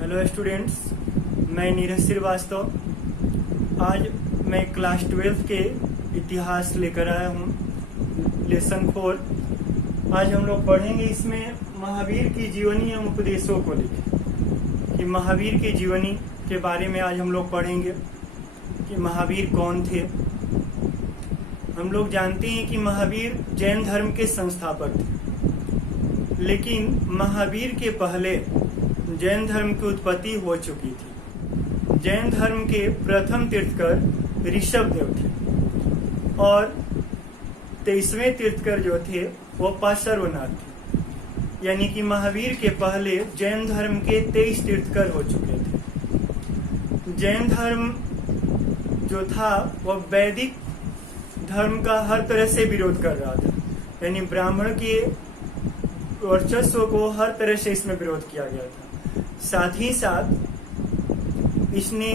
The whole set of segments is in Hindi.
हेलो स्टूडेंट्स, मैं नीरज श्रीवास्तव। आज मैं क्लास 12 के इतिहास लेकर आया हूँ, लेसन 4। आज हम लोग पढ़ेंगे इसमें महावीर की जीवनी एवं उपदेशों को लेकर कि महावीर की जीवनी के बारे में आज हम लोग पढ़ेंगे कि महावीर कौन थे। हम लोग जानते हैं कि महावीर जैन धर्म के संस्थापक थे, लेकिन महावीर के पहले जैन धर्म की उत्पत्ति हो चुकी थी। जैन धर्म के प्रथम तीर्थकर ऋषभदेव थे और 23वें तीर्थकर जो थे वो पार्श्वनाथ थे। यानी कि महावीर के पहले जैन धर्म के 23 तीर्थकर हो चुके थे। जैन धर्म जो था वह वैदिक धर्म का हर तरह से विरोध कर रहा था, यानी ब्राह्मण के वर्चस्व को हर तरह से इसमें विरोध किया गया था। साथ ही साथ इसने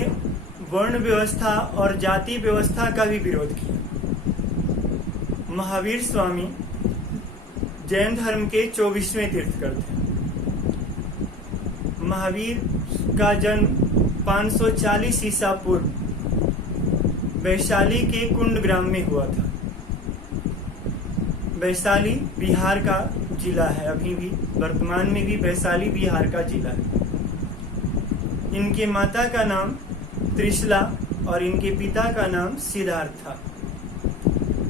वर्ण व्यवस्था और जाति व्यवस्था का भी विरोध किया। महावीर स्वामी जैन धर्म के 24वें तीर्थकर थे। महावीर का जन्म 540 ईसा पूर्व वैशाली के कुंड ग्राम में हुआ था। वैशाली बिहार का जिला है, अभी भी वर्तमान में भी वैशाली बिहार का जिला है। इनके माता का नाम त्रिशला और इनके पिता का नाम सिद्धार्थ था।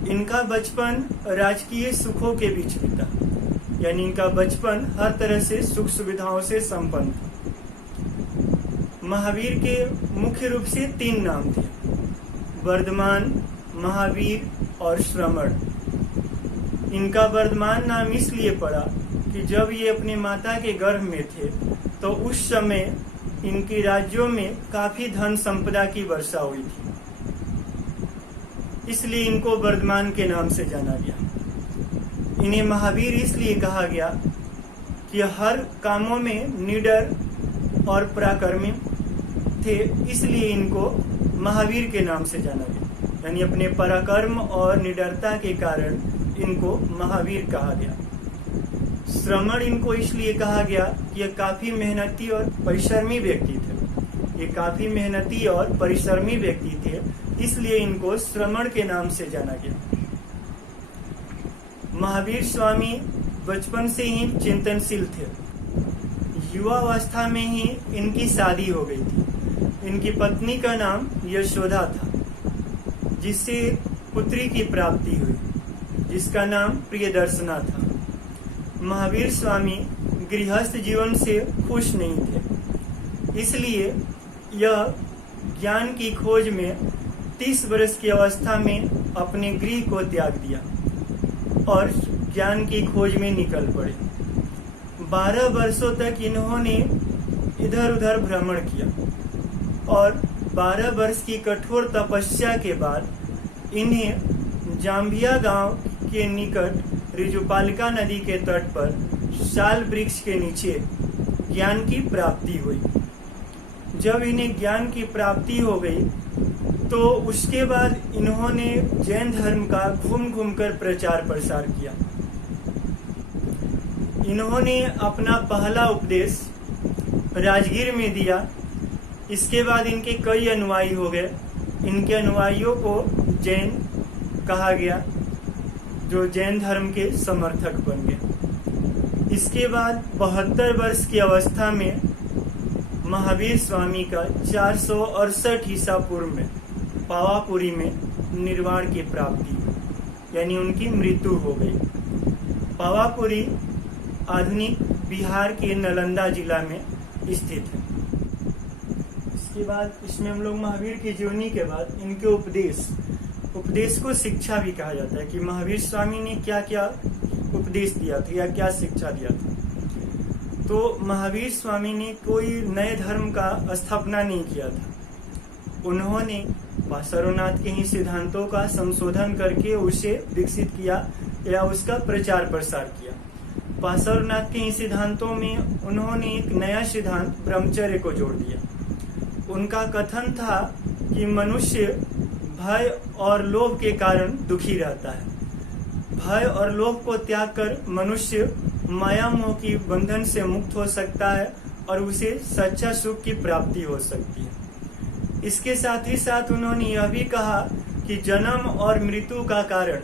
इनका बचपन राजकीय सुखों के बीच बीता, यानी इनका बचपन हर तरह से सुख सुविधाओं से संपन्न था। महावीर के मुख्य रूप से 3 नाम थे: वर्धमान, महावीर और श्रमण। इनका वर्धमान नाम इसलिए पड़ा कि जब ये अपने माता के गर्भ में थे तो उस समय इनके राज्यों में काफी धन संपदा की वर्षा हुई थी, इसलिए इनको वर्धमान के नाम से जाना गया। इन्हें महावीर इसलिए कहा गया कि हर कामों में निडर और पराक्रमी थे, इसलिए इनको महावीर के नाम से जाना गया। यानी अपने पराक्रम और निडरता के कारण इनको महावीर कहा गया। श्रमण इनको इसलिए कहा गया कि ये काफी मेहनती और परिश्रमी व्यक्ति थे। ये काफी मेहनती और परिश्रमी व्यक्ति थे, इसलिए इनको श्रमण के नाम से जाना गया। महावीर स्वामी बचपन से ही चिंतनशील थे। युवावस्था में ही इनकी शादी हो गई थी। इनकी पत्नी का नाम यशोदा था, जिससे पुत्री की प्राप्ति हुई, जिसका नाम प्रियदर्शना था। महावीर स्वामी गृहस्थ जीवन से खुश नहीं थे, इसलिए यह ज्ञान की खोज में 30 वर्ष की अवस्था में अपने गृह को त्याग दिया और ज्ञान की खोज में निकल पड़े। 12 वर्षों तक इन्होंने इधर उधर भ्रमण किया और 12 वर्ष की कठोर तपस्या के बाद इन्हें जाम्बिया गांव के निकट ऋजुपालिका नदी के तट पर शाल वृक्ष के नीचे ज्ञान की प्राप्ति हुई। जब इन्हें ज्ञान की प्राप्ति हो गई तो उसके बाद इन्होंने जैन धर्म का घूम घूम कर प्रचार प्रसार किया। इन्होंने अपना पहला उपदेश राजगीर में दिया। इसके बाद इनके कई अनुयायी हो गए। इनके अनुयायियों को जैन कहा गया, जो जैन धर्म के समर्थक बन गए। इसके बाद 72 वर्ष की अवस्था में महावीर स्वामी का 468 ईसा पूर्व में पावापुरी में निर्वाण की प्राप्ति हुई, यानी उनकी मृत्यु हो गई। पावापुरी आधुनिक बिहार के नालंदा जिला में स्थित है। इसके बाद इसमें हम लोग महावीर की जीवनी के बाद इनके उपदेश को शिक्षा भी कहा जाता है कि महावीर स्वामी ने क्या क्या उपदेश दिया था या क्या शिक्षा दिया था। तो महावीर स्वामी ने कोई नए धर्म का स्थापना नहीं किया था। उन्होंने पार्श्वनाथ के ही सिद्धांतों का संशोधन करके उसे विकसित किया या उसका प्रचार प्रसार किया। पार्श्वनाथ के ही सिद्धांतों में उन्होंने एक नया सिद्धांत ब्रह्मचर्य को जोड़ दिया। उनका कथन था कि मनुष्य भय और लोभ के कारण दुखी रहता है। भय और लोभ को त्याग कर मनुष्य माया मोह की बंधन से मुक्त हो सकता है और उसे सच्चा सुख की प्राप्ति हो सकती है। इसके साथ ही साथ उन्होंने यह भी कहा कि जन्म और मृत्यु का कारण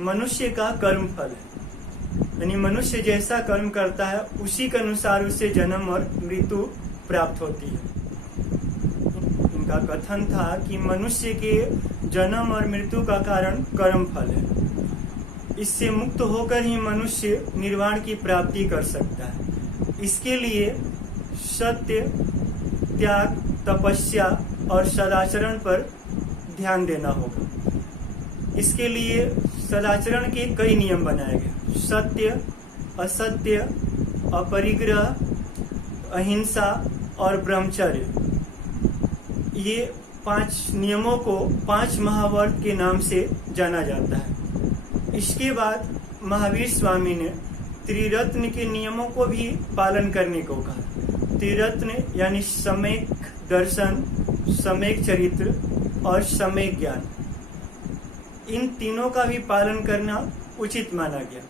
मनुष्य का कर्म फल है, यानी मनुष्य जैसा कर्म करता है उसी के अनुसार उसे जन्म और मृत्यु प्राप्त होती है। इनका कथन था कि मनुष्य के जन्म और मृत्यु का कारण कर्म फल है, इससे मुक्त होकर ही मनुष्य निर्वाण की प्राप्ति कर सकता है। इसके लिए सत्य, त्याग, तपस्या और सदाचरण पर ध्यान देना होगा। इसके लिए सदाचरण के कई नियम बनाए गए। सत्य, असत्य, अपरिग्रह, अहिंसा और ब्रह्मचर्य, ये 5 नियमों को 5 महाव्रत के नाम से जाना जाता है। इसके बाद महावीर स्वामी ने त्रिरत्न के नियमों को भी पालन करने को कहा। त्रिरत्न यानी सम्यक दर्शन, सम्यक चरित्र और सम्यक ज्ञान, इन तीनों का भी पालन करना उचित माना गया।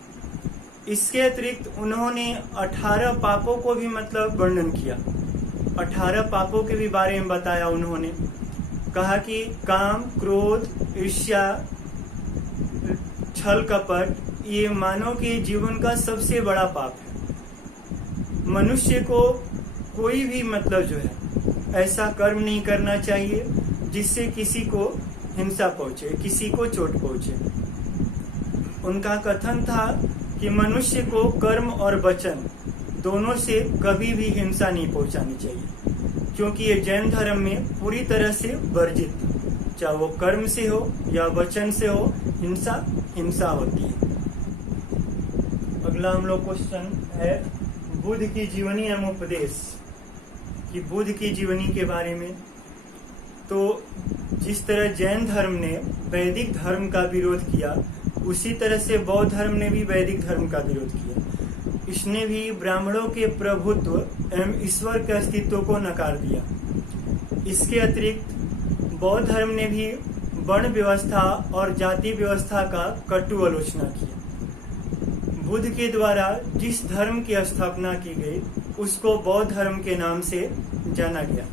इसके अतिरिक्त उन्होंने 18 पापों को भी वर्णन किया। 18 पापों के भी बारे में बताया। उन्होंने कहा कि काम, क्रोध, ईर्ष्या, छल कपट, ये मानव के जीवन का सबसे बड़ा पाप है। मनुष्य को कोई भी जो है ऐसा कर्म नहीं करना चाहिए जिससे किसी को हिंसा पहुंचे, किसी को चोट पहुंचे। उनका कथन था कि मनुष्य को कर्म और वचन दोनों से कभी भी हिंसा नहीं पहुंचानी चाहिए, क्योंकि ये जैन धर्म में पूरी तरह से वर्जित है। चाहे वो कर्म से हो या वचन से हो, हिंसा होती है। अगला हम लोग क्वेश्चन है बुद्ध की जीवनी एवं उपदेश, कि बुद्ध की जीवनी के बारे में। तो जिस तरह जैन धर्म ने वैदिक धर्म का विरोध किया, उसी तरह से बौद्ध धर्म ने भी वैदिक धर्म का विरोध किया। इसने भी ब्राह्मणों के प्रभुत्व एवं ईश्वर के अस्तित्व को नकार दिया। इसके अतिरिक्त बौद्ध धर्म ने भी वर्ण व्यवस्था और जाति व्यवस्था का कटु आलोचना किया। बुद्ध के द्वारा जिस धर्म की स्थापना की गई उसको बौद्ध धर्म के नाम से जाना गया।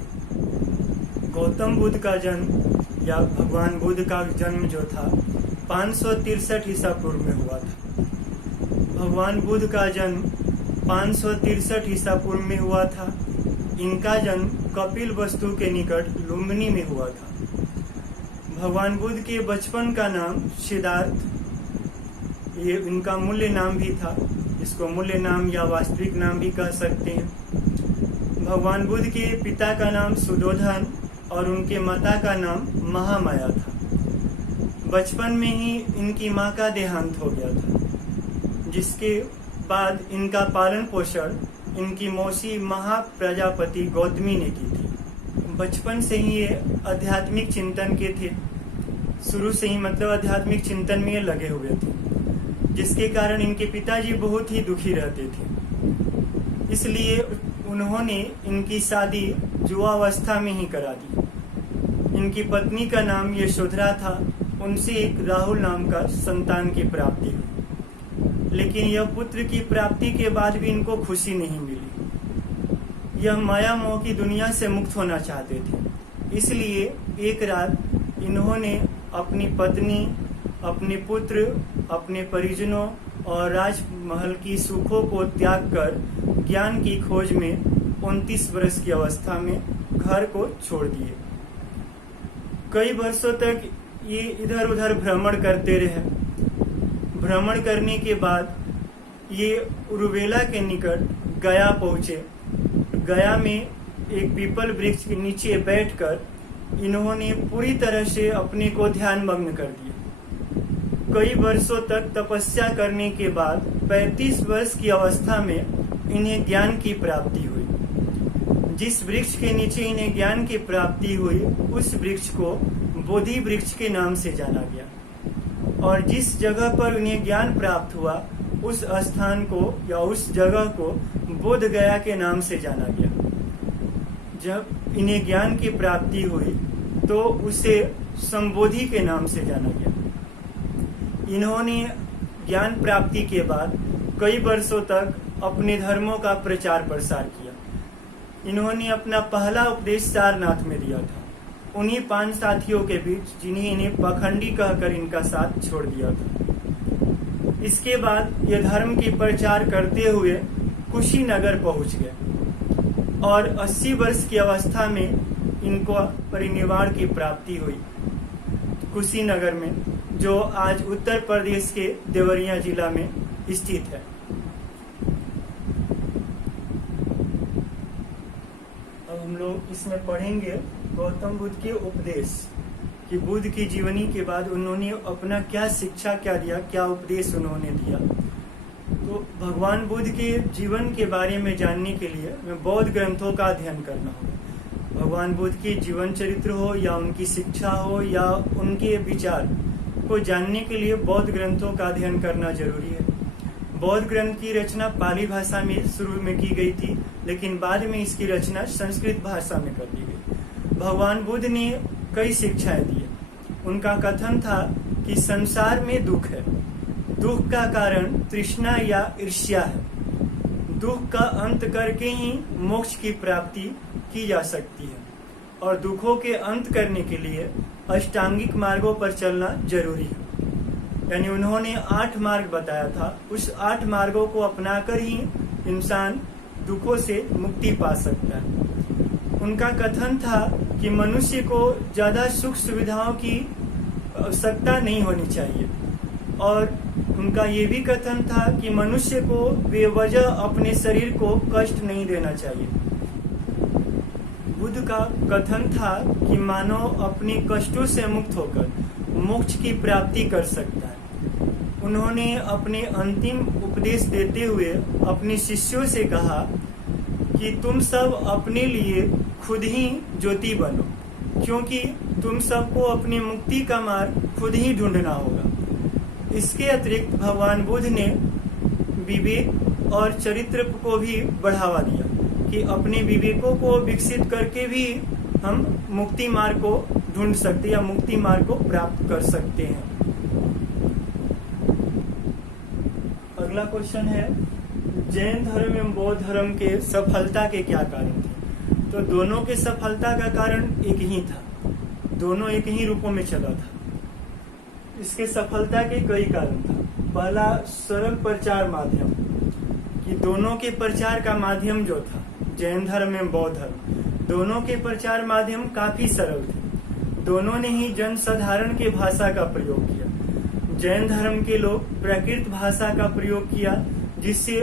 गौतम बुद्ध का जन्म या भगवान बुद्ध का जन्म जो था 563 ईसा पूर्व में हुआ था। भगवान बुद्ध का जन्म 563 ईसा पूर्व में हुआ था। इनका जन्म कपिल वस्तु के निकट लुम्बिनी में हुआ था। भगवान बुद्ध के बचपन का नाम सिद्धार्थ, ये इनका मूल्य नाम भी था। इसको मूल्य नाम या वास्तविक नाम भी कह सकते हैं। भगवान बुद्ध के पिता का नाम सुदोधन और उनके माता का नाम महामाया था। बचपन में ही इनकी माँ का देहांत हो गया था, जिसके बाद इनका पालन पोषण इनकी मौसी महाप्रजापति गौतमी ने की थी। बचपन से ही ये आध्यात्मिक चिंतन के थे। शुरू से ही आध्यात्मिक चिंतन में ये लगे हुए थे, जिसके कारण इनके पिताजी बहुत ही दुखी रहते थे। इसलिए उन्होंने इनकी शादी युवावस्था में ही करा दी। इनकी पत्नी का नाम यशोधरा था। उनसे एक राहुल नाम का संतान की प्राप्ति हुई, लेकिन यह पुत्र की प्राप्ति के बाद भी इनको खुशी नहीं मिली। यह माया मोह की दुनिया से मुक्त होना चाहते थे। इसलिए एक रात इन्होंने अपनी पत्नी, अपने पुत्र, अपने परिजनों और राजमहल की सुखों को त्याग कर ज्ञान की खोज में 29 वर्ष की अवस्था में घर को छोड़ दिए। कई वर्षों तक ये इधर उधर भ्रमण करते रहे। भ्रमण करने के बाद ये उरुवेला के निकट गया पहुंचे। गया में एक पीपल वृक्ष के नीचे बैठकर इन्होंने पूरी तरह से अपने को ध्यान मग्न कर दिया। कई वर्षों तक तपस्या करने के बाद 35 वर्ष की अवस्था में इन्हें ज्ञान की प्राप्ति हुई। जिस वृक्ष के नीचे इन्हें ज्ञान की प्राप्ति हुई, उस वृक्ष को बोधि वृक्ष के नाम से जाना गया। और जिस जगह पर उन्हें ज्ञान प्राप्त हुआ, उस स्थान को या उस जगह को बोध गया के नाम से जाना गया। जब इन्हें ज्ञान की प्राप्ति हुई तो उसे संबोधि के नाम से जाना गया। इन्होंने ज्ञान प्राप्ति के बाद कई वर्षों तक अपने धर्मों का प्रचार प्रसार किया। इन्होंने अपना पहला उपदेश सारनाथ में दिया था, उन्हीं 5 साथियों के बीच जिन्हें इन्हें पखंडी कहकर इनका साथ छोड़ दिया था। इसके बाद ये धर्म की प्रचार करते हुए कुशीनगर पहुंच गए और 80 वर्ष की अवस्था में इनको परिनिर्वाण की प्राप्ति हुई कुशीनगर में, जो आज उत्तर प्रदेश के देवरिया जिला में स्थित है। अब हम लोग इसमें पढ़ेंगे गौतम बुद्ध के उपदेश कि बुद्ध की जीवनी के बाद उन्होंने अपना क्या शिक्षा क्या दिया, क्या उपदेश उन्होंने दिया। तो भगवान बुद्ध के जीवन के बारे में जानने के लिए हमें बौद्ध ग्रंथों का अध्ययन करना होगा। भगवान बुद्ध के जीवन चरित्र हो या उनकी शिक्षा हो या उनके विचार को जानने के लिए बौद्ध ग्रंथों का अध्ययन करना जरूरी है। बौद्ध ग्रंथ की रचना पाली भाषा में शुरू में की गई थी, लेकिन बाद में इसकी रचना संस्कृत भाषा में कर दी गई। भगवान बुद्ध ने कई शिक्षाएं दी। उनका कथन था कि संसार में दुख है, दुख का कारण तृष्णा या ईर्ष्या है। दुख का अंत करके ही मोक्ष की प्राप्ति की जा सकती है और दुखों के अंत करने के लिए अष्टांगिक मार्गों पर चलना जरूरी है। यानी उन्होंने 8 मार्ग बताया था, उस 8 मार्गों को अपनाकर ही इंसान दुखों से मुक्ति पा सकता है। उनका कथन था कि मनुष्य को ज्यादा सुख सुविधाओं की आवश्यकता नहीं होनी चाहिए और उनका ये भी कथन था कि मनुष्य को बेवजह अपने शरीर को कष्ट नहीं देना चाहिए। बुद्ध का कथन था कि मानव अपने कष्टों से मुक्त होकर मोक्ष की प्राप्ति कर सकता है। उन्होंने अपने अंतिम उपदेश देते हुए अपने शिष्यों से कहा कि तुम सब अपने लिए खुद ही ज्योति बनो, क्योंकि तुम सबको अपनी मुक्ति का मार्ग खुद ही ढूंढना होगा। इसके अतिरिक्त भगवान बुद्ध ने विवेक और चरित्र को भी बढ़ावा दिया कि अपने विवेकों को विकसित करके भी हम मुक्ति मार्ग को ढूंढ सकते या मुक्ति मार्ग को प्राप्त कर सकते हैं। अगला क्वेश्चन है, जैन धर्म एवं बौद्ध धर्म के सफलता के क्या कारण थे? तो दोनों के सफलता का कारण एक ही था, दोनों एक ही रूपों में चला था। इसके सफलता के कई कारण था। पहला, सरल प्रचार माध्यम, कि दोनों के प्रचार का माध्यम जो था, जैन धर्म एवं बौद्ध धर्म, दोनों के प्रचार माध्यम काफी सरल थे। दोनों ने ही जन साधारण के भाषा का प्रयोग किया। जैन धर्म के लोग प्राकृत भाषा का प्रयोग किया, जिससे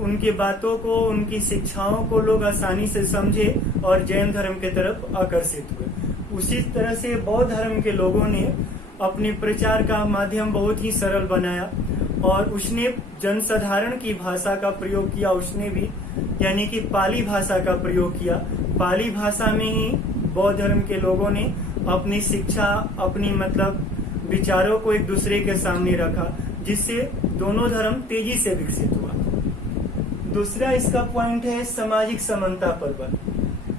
उनकी बातों को, उनकी शिक्षाओं को लोग आसानी से समझे और जैन धर्म के तरफ आकर्षित हुए। उसी तरह से बौद्ध धर्म के लोगों ने अपने प्रचार का माध्यम बहुत ही सरल बनाया और उसने जनसाधारण की भाषा का प्रयोग किया। उसने भी यानी कि पाली भाषा का प्रयोग किया। पाली भाषा में ही बौद्ध धर्म के लोगों ने अपनी शिक्षा, अपनी विचारों को एक दूसरे के सामने रखा, जिससे दोनों धर्म तेजी से विकसित हुआ। दूसरा इसका पॉइंट है सामाजिक समानता पर बल,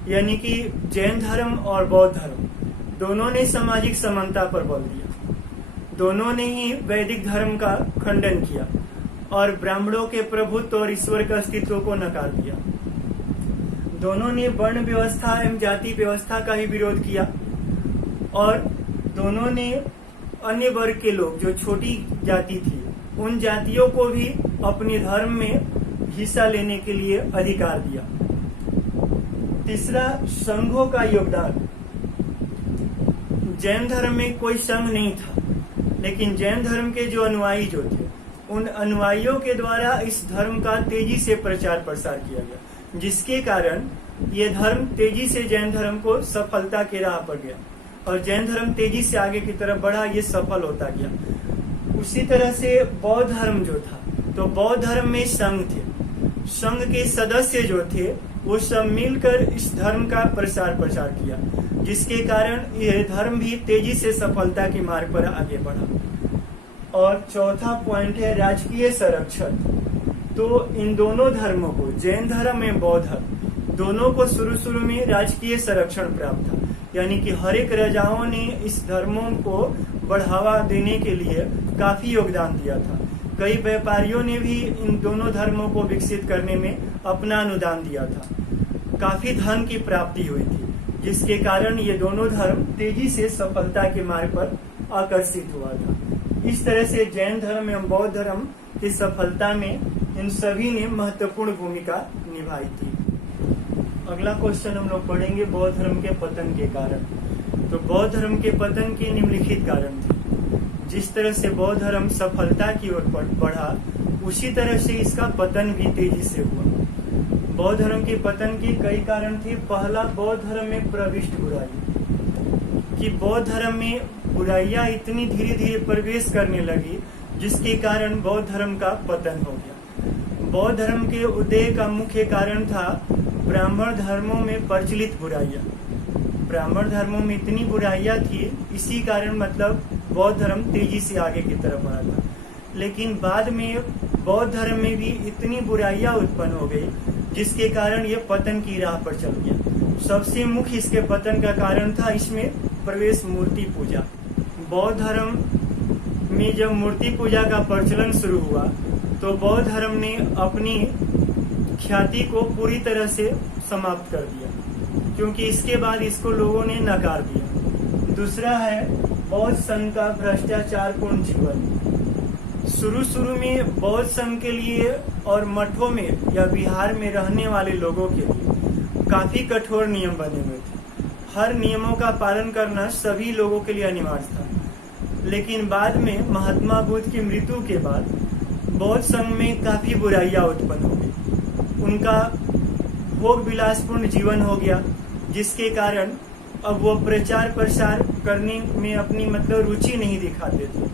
यानी कि जैन धर्म और बौद्ध धर्म दोनों ने सामाजिक समानता पर बल दिया। दोनों ने ही वैदिक धर्म का खंडन किया और ब्राह्मणों के प्रभुत्व और ईश्वर के अस्तित्व को नकार दिया। दोनों ने वर्ण व्यवस्था एवं जाति व्यवस्था का ही विरोध किया और दोनों ने अन्य वर्ग के लोग, जो छोटी जाति थी, उन जातियों को भी अपने धर्म में हिस्सा लेने के लिए अधिकार दिया। तीसरा, संघों का योगदान। जैन धर्म में कोई संघ नहीं था, लेकिन जैन धर्म के जो अनुयायी जो थे, उन अनुयायियों के द्वारा इस धर्म का तेजी से प्रचार प्रसार किया गया, जिसके कारण ये धर्म तेजी से जैन धर्म को सफलता के राह पर गया और जैन धर्म तेजी से आगे की तरफ बढ़ा, ये सफल होता गया। उसी तरह से बौद्ध धर्म जो था, तो बौद्ध धर्म में संघ थे। संघ के सदस्य जो थे वो सब मिलकर इस धर्म का प्रसार किया, जिसके कारण यह धर्म भी तेजी से सफलता के मार्ग पर आगे बढ़ा। और चौथा पॉइंट है राजकीय संरक्षण। तो इन दोनों धर्मों को, जैन धर्म एवं बौद्ध धर्म, दोनों को शुरू में राजकीय संरक्षण प्राप्त था, यानी कि हर एक राजाओं ने इस धर्मों को बढ़ावा देने के लिए काफी योगदान दिया था। कई व्यापारियों ने भी इन दोनों धर्मों को विकसित करने में अपना अनुदान दिया था। काफी धन की प्राप्ति हुई थी, जिसके कारण ये दोनों धर्म तेजी से सफलता के मार्ग पर आकर्षित हुआ था। इस तरह से जैन धर्म एवं बौद्ध धर्म की सफलता में इन सभी ने महत्वपूर्ण भूमिका निभाई थी। अगला क्वेश्चन हम लोग पढ़ेंगे बौद्ध धर्म के पतन के कारण। तो बौद्ध धर्म के पतन के निम्नलिखित कारण थे। जिस तरह से बौद्ध धर्म सफलता की ओर बढ़ा, उसी तरह से इसका पतन भी तेजी से हुआ। बौद्ध धर्म के पतन के कई कारण थे। पहला, बौद्ध धर्म में प्रविष्ट बुराई, कि बौद्ध धर्म में बुराइयां इतनी धीरे धीरे प्रवेश करने लगी, जिसके कारण बौद्ध धर्म का पतन हो गया। बौद्ध धर्म के उदय का मुख्य कारण था ब्राह्मण धर्मों में प्रचलित बुराइयां। ब्राह्मण धर्मों में इतनी बुराइयां थी, इसी कारण मतलब बौद्ध धर्म तेजी से आगे की तरफ बढ़ा था। लेकिन बाद में बौद्ध धर्म में भी इतनी बुराइयां उत्पन्न हो गई, जिसके कारण ये पतन की राह पर चल गया। सबसे मुख्य इसके पतन का कारण था इसमें प्रवेश मूर्ति पूजा। बौद्ध धर्म में जब मूर्ति पूजा का प्रचलन शुरू हुआ, तो बौद्ध धर्म ने अपनी ख्याति को पूरी तरह से समाप्त कर दिया, क्योंकि इसके बाद इसको लोगों ने नकार दिया। दूसरा है बौद्ध संघ का भ्रष्टाचारपूर्ण जीवन। शुरू में बौद्ध संघ के लिए और मठों में या बिहार में रहने वाले लोगों के लिए काफी कठोर नियम बने हुए थे। हर नियमों का पालन करना सभी लोगों के लिए अनिवार्य था। लेकिन बाद में महात्मा बुद्ध की मृत्यु के बाद बौद्ध संघ में काफी बुराइयां उत्पन्न हो गई। उनका भोग विलासपूर्ण जीवन हो गया, जिसके कारण अब वो प्रचार प्रसार करने में अपनी रुचि नहीं दिखाते थे,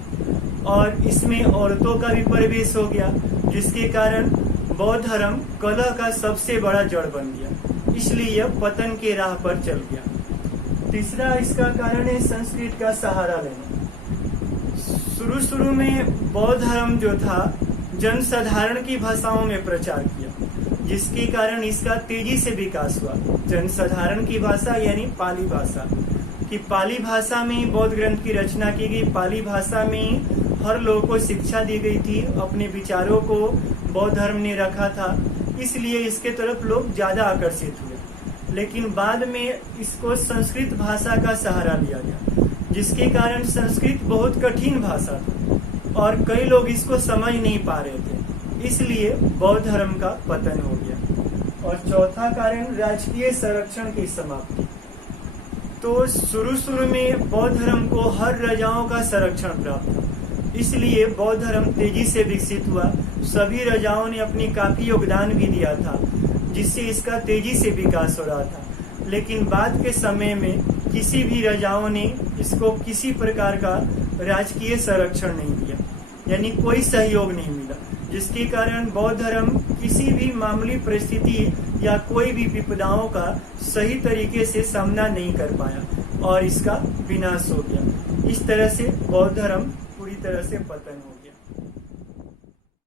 और इसमें औरतों का भी प्रवेश हो गया, जिसके कारण बौद्ध धर्म कलह का सबसे बड़ा जड़ बन गया। इसलिए यह पतन के राह पर चल गया। तीसरा इसका कारण है संस्कृत का सहारा लेना। शुरू में बौद्ध धर्म जो था जनसाधारण की भाषाओं में प्रचार किया, जिसके कारण इसका तेजी से विकास हुआ। जनसाधारण की भाषा यानी पाली भाषा, कि पाली भाषा में बौद्ध ग्रंथ की रचना की गई। पाली भाषा में हर लोगों को शिक्षा दी गई थी, अपने विचारों को बौद्ध धर्म ने रखा था, इसलिए इसके तरफ लोग ज्यादा आकर्षित हुए। लेकिन बाद में इसको संस्कृत भाषा का सहारा लिया गया, जिसके कारण संस्कृत बहुत कठिन भाषा था और कई लोग इसको समझ नहीं पा रहे थे, इसलिए बौद्ध धर्म का पतन हो गया। और चौथा कारण राजकीय संरक्षण की समाप्ति। तो शुरू में बौद्ध धर्म को हर राजाओं का संरक्षण प्राप्त था, इसलिए बौद्ध धर्म तेजी से विकसित हुआ। सभी राजाओं ने अपनी काफी योगदान भी दिया था, जिससे इसका तेजी से विकास हो रहा था। लेकिन बाद के समय में किसी भी राजाओं ने इसको किसी प्रकार का राजकीय संरक्षण नहीं दिया, यानी कोई सहयोग नहीं मिला, जिसके कारण बौद्ध धर्म किसी भी मामूली परिस्थिति या कोई भी विपदाओं का सही तरीके से सामना नहीं कर पाया और इसका विनाश हो गया। इस तरह से बौद्ध धर्म पूरी तरह से पतन हो गया।